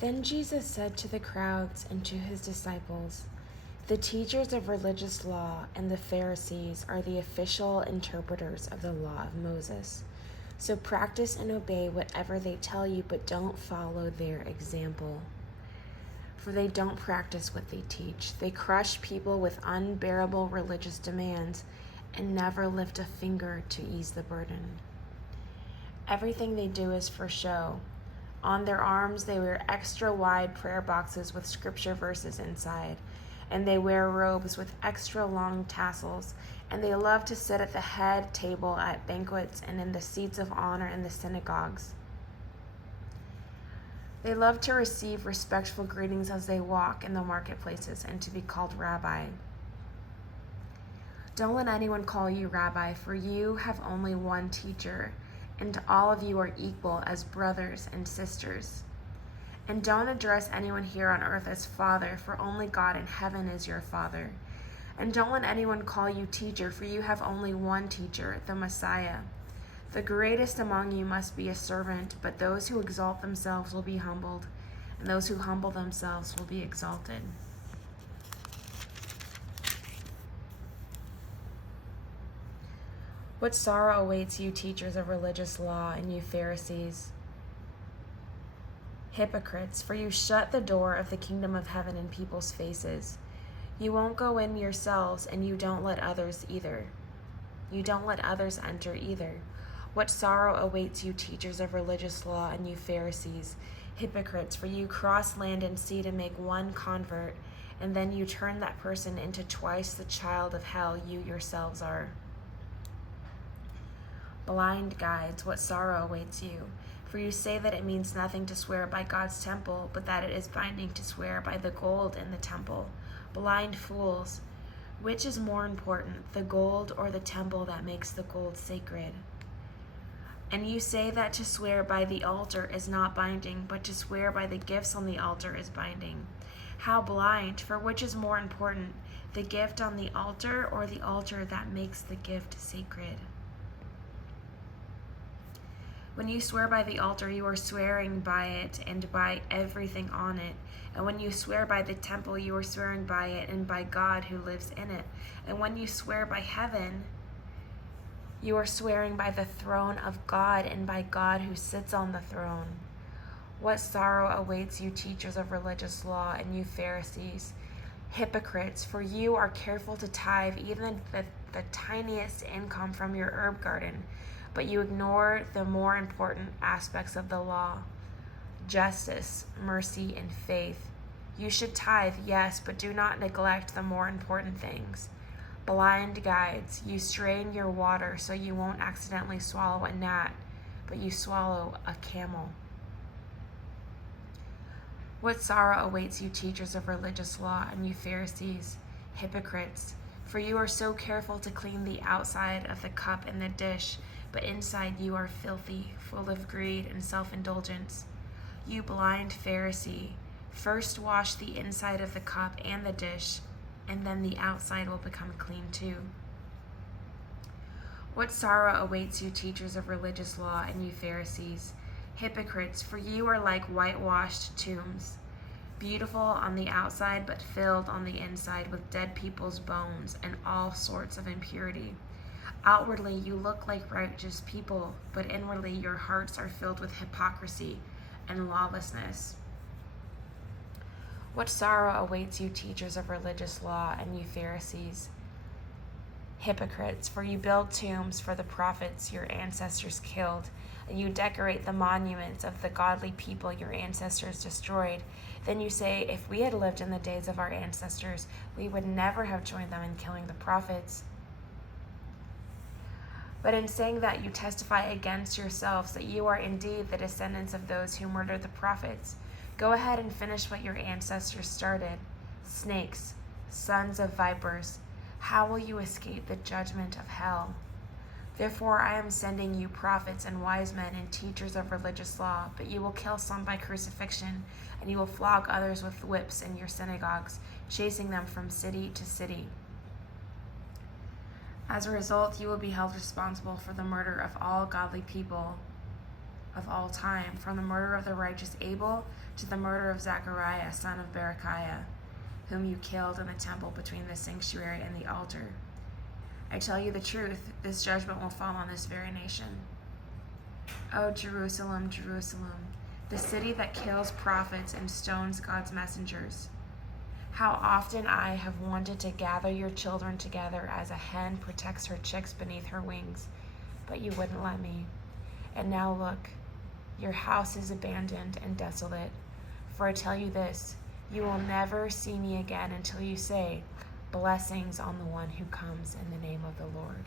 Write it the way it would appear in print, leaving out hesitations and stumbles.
Then Jesus said to the crowds and to his disciples, "The teachers of religious law and the Pharisees are the official interpreters of the law of Moses. So practice and obey whatever they tell you, but don't follow their example. For they don't practice what they teach. They crush people with unbearable religious demands and never lift a finger to ease the burden. Everything they do is for show. On their arms, they wear extra wide prayer boxes with scripture verses inside, and they wear robes with extra long tassels, and they love to sit at the head table at banquets and in the seats of honor in the synagogues. They love to receive respectful greetings as they walk in the marketplaces and to be called rabbi. Don't let anyone call you rabbi, for you have only one teacher, and all of you are equal as brothers and sisters. And don't address anyone here on earth as Father, for only God in heaven is your Father. And don't let anyone call you teacher, for you have only one teacher, the Messiah. The greatest among you must be a servant, but those who exalt themselves will be humbled, and those who humble themselves will be exalted." What sorrow awaits you, teachers of religious law, and you Pharisees, hypocrites, for you shut the door of the kingdom of heaven in people's faces. You won't go in yourselves, and you don't let others either. You don't let others enter either. What sorrow awaits you, teachers of religious law, and you Pharisees, hypocrites, for you cross land and sea to make one convert, and then you turn that person into twice the child of hell you yourselves are. Blind guides, what sorrow awaits you, for you say that it means nothing to swear by God's temple, but that it is binding to swear by the gold in the temple. Blind fools, which is more important, the gold or the temple that makes the gold sacred? And you say that to swear by the altar is not binding, but to swear by the gifts on the altar is binding. How blind, for which is more important, the gift on the altar or the altar that makes the gift sacred? When you swear by the altar, you are swearing by it and by everything on it. And when you swear by the temple, you are swearing by it and by God who lives in it. And when you swear by heaven, you are swearing by the throne of God and by God who sits on the throne. What sorrow awaits you, teachers of religious law, and you Pharisees, hypocrites, for you are careful to tithe even the tiniest income from your herb garden, but you ignore the more important aspects of the law: justice, mercy, and faith. You should tithe, yes, but do not neglect the more important things. Blind guides, you strain your water so you won't accidentally swallow a gnat, but you swallow a camel. What sorrow awaits you, teachers of religious law, and you Pharisees, hypocrites, for you are so careful to clean the outside of the cup and the dish, but inside you are filthy, full of greed and self-indulgence. You blind Pharisee, first wash the inside of the cup and the dish, and then the outside will become clean too. What sorrow awaits you, teachers of religious law, and you Pharisees, hypocrites, for you are like whitewashed tombs, beautiful on the outside but filled on the inside with dead people's bones and all sorts of impurity. Outwardly you look like righteous people, but inwardly your hearts are filled with hypocrisy and lawlessness. What sorrow awaits you, teachers of religious law, and you Pharisees, hypocrites, for you build tombs for the prophets your ancestors killed, and you decorate the monuments of the godly people your ancestors destroyed. Then you say, if we had lived in the days of our ancestors, we would never have joined them in killing the prophets. But in saying that, you testify against yourselves that you are indeed the descendants of those who murdered the prophets. Go ahead and finish what your ancestors started. Snakes, sons of vipers, how will you escape the judgment of hell? Therefore I am sending you prophets and wise men and teachers of religious law, but you will kill some by crucifixion, and you will flog others with whips in your synagogues, chasing them from city to city. As a result, you will be held responsible for the murder of all godly people of all time, from the murder of the righteous Abel to the murder of Zechariah, son of Berechiah, whom you killed in the temple between the sanctuary and the altar. I tell you the truth, this judgment will fall on this very nation. O Jerusalem, Jerusalem, the city that kills prophets and stones God's messengers. How often I have wanted to gather your children together as a hen protects her chicks beneath her wings, but you wouldn't let me. And now look, your house is abandoned and desolate. For I tell you this, you will never see me again until you say, blessings on the one who comes in the name of the Lord.